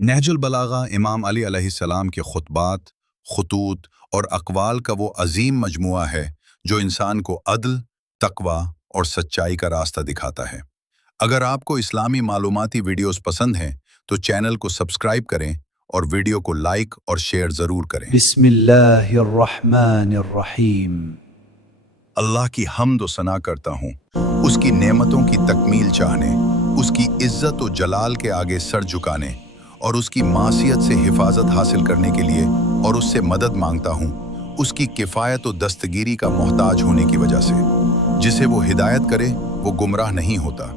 नहजुल बलागा इमाम अली अलैहिस्सलाम के खुतबात, खतूत और अक़वाल का वो अजीम मजमुआ है जो इंसान को अदल, तक़वा और सच्चाई का रास्ता दिखाता है। अगर आपको इस्लामी मालूमाती वीडियोस पसंद हैं तो चैनल को सब्सक्राइब करें और वीडियो को लाइक और शेयर ज़रूर करें। बिस्मिल्लाहिर्रहमानिर्रहीम। अल्लाह की हम्द व सना करता हूँ, उसकी नेमतों की तकमील चाहने, उसकी इज़्ज़त व जलाल के आगे सर झुकाने और उसकी मासियत से हिफाजत हासिल करने के लिए और उससे मदद मांगता हूँ, उसकी किफ़ायत व दस्तगीरी का मोहताज होने की वजह से। जिसे वो हिदायत करे वो गुमराह नहीं होता,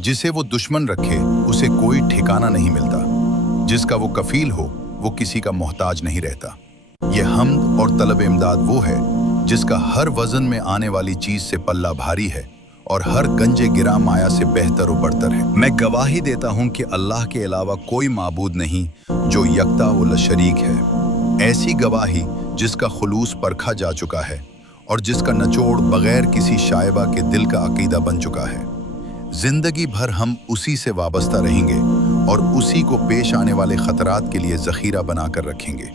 जिसे वो दुश्मन रखे उसे कोई ठिकाना नहीं मिलता, जिसका वो कफील हो वो किसी का मोहताज नहीं रहता। ये हम्द और तलब इमदाद वो है जिसका हर वजन में आने वाली चीज से पल्ला भारी है और हर गंजे गिरा माया से बेहतर व बरतर है। मैं गवाही देता हूँ कि अल्लाह के अलावा कोई माबूद नहीं जो यकता व लशरीक है। ऐसी गवाही जिसका खुलूस परखा जा चुका है और जिसका नचोड़ बगैर किसी शायबा के दिल का अकीदा बन चुका है। जिंदगी भर हम उसी से वाबस्ता रहेंगे और उसी को पेश आने वाले खतरात के लिए ज़ख़ीरा बनाकर रखेंगे।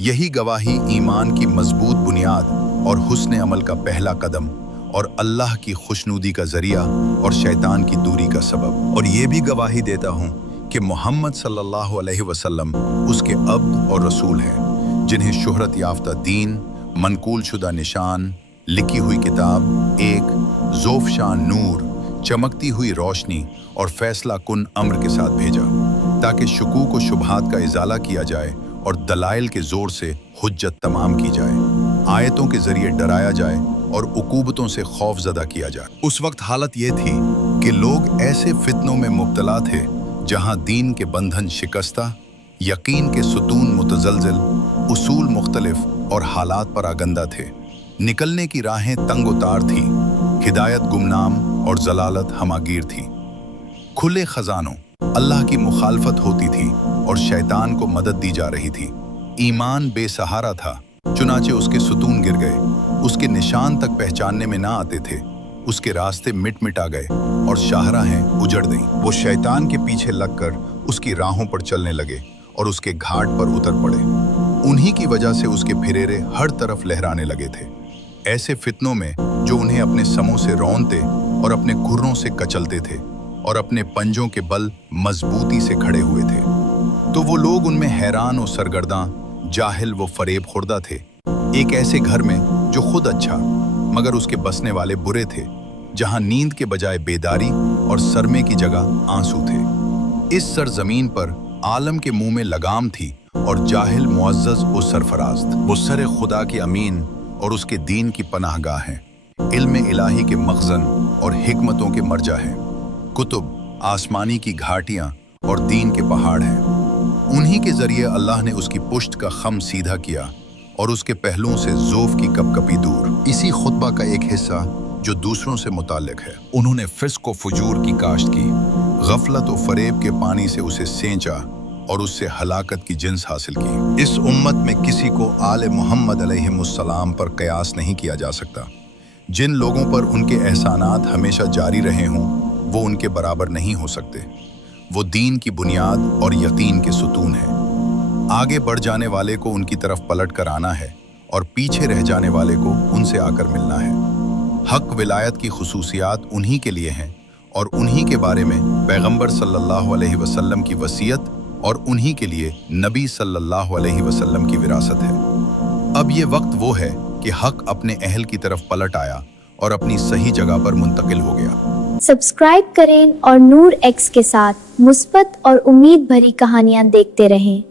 यही गवाही ईमान की मजबूत बुनियाद और हुस्न अमल का पहला कदम और अल्लाह की खुशनुदी का ज़रिया और शैतान की दूरी का सबब। और ये भी गवाही देता हूँ कि मोहम्मद सल्लल्लाहु अलैहि वसल्लम उसके अब्द और रसूल हैं, जिन्हें शोहरत याफ्ता दीन, मनकूल शुदा निशान, लिखी हुई किताब, एक ज़ोफ़शान नूर, चमकती हुई रोशनी और फैसला कुन अम्र के साथ भेजा, ताकि शुकूक व शुबहात का इजाला किया जाए और दलाइल के ज़ोर से हुज्जत तमाम की जाए, आयतों के ज़रिए डराया जाए और उकूबतों से खौफज़दा किया जाए। उस वक्त हालत ये थी कि लोग ऐसे फितनों में मुब्तला थे जहाँ दीन के बंधन शिकस्ता, यकीन के सुतून मुतज़लज़िल, उसूल मुख्तलिफ और हालात पर आगंदा थे। निकलने की राहें तंग तार थी, हिदायत गुमनाम और जलालत हमागीर थी। खुले खजानों अल्लाह की मुखालफत होती थी और शैतान को मदद दी जा रही थी। ईमान बेसहारा था, चुनाचे उसके सुतून गिर गए, उसके निशान तक पहचानने में ना आते थे, उसके रास्ते मिट मिटा गए और शाहराहें उजड़ गईं। वो शैतान के पीछे लगकर उसकी राहों पर चलने लगे और उसके घाट पर उतर पड़े। उन्हीं की वजह से उसके फिरेरे हर तरफ लहराने लगे थे। ऐसे फितनों में जो उन्हें अपने समों से रौंदते और अपने खुर्रों से कचलते थे और अपने पंजों के बल मजबूती से खड़े हुए थे, तो वो लोग उनमें हैरान और सरगर्दां, जाहिल व फरेब खुर्दा थे। एक ऐसे घर में जो खुद अच्छा मगर उसके बसने वाले बुरे थे, जहां नींद के बजाय बेदारी और सरमे की जगह आंसू थे। इस सरजमीन पर आलम के मुंह में लगाम थी और जाहिल मुअज़्ज़ज़ व सरफराज था। वो सरे खुदा के अमीन और उसके दीन की पनाहगाह हैं, इल्म इलाही के मखज़न और हिकमतों के मरजा हैं, कुतुब, आसमानी की घाटियां और दीन के पहाड़ हैं। उन्हीं के जरिए अल्लाह ने उसकी पुश्त का खम सीधा किया और उसके पहलुओं से ज़ोफ़ की कपकपी दूर। इसी खुतबा का एक हिस्सा जो दूसरों से मुताल्लिक है। उन्होंने फ़िस्क़ व फ़ुजूर की काश्त की, गफलत व फरेब के पानी से उसे सेंचा और उससे हलाकत की जिन्स हासिल की। इस उम्मत में किसी को आले मोहम्मद अलैहिमुस्सलाम पर क़यास नहीं किया जा सकता। जिन लोगों पर उनके एहसानात हमेशा जारी रहे हों वो उनके बराबर नहीं हो सकते। वो दीन की बुनियाद और यकीन के सुतून हैं। आगे बढ़ जाने वाले को उनकी तरफ पलट कर आना है और पीछे रह जाने वाले को उनसे आकर मिलना है। हक विलायत की खुसूसियात उन्हीं के लिए हैं और उन्हीं के बारे में पैगंबर सल्लल्लाहु अलैहि वसल्लम की वसीयत और उन्हीं के लिए नबी सल्लल्लाहु अलैहि वसल्लम की विरासत है। अब ये वक्त वो है कि हक अपने अहल की तरफ पलट आया और अपनी सही जगह पर मुंतकिल हो गया। सब्सक्राइब करें और नूर एक्स के साथ मुस्बत और उम्मीद भरी कहानियां देखते रहें।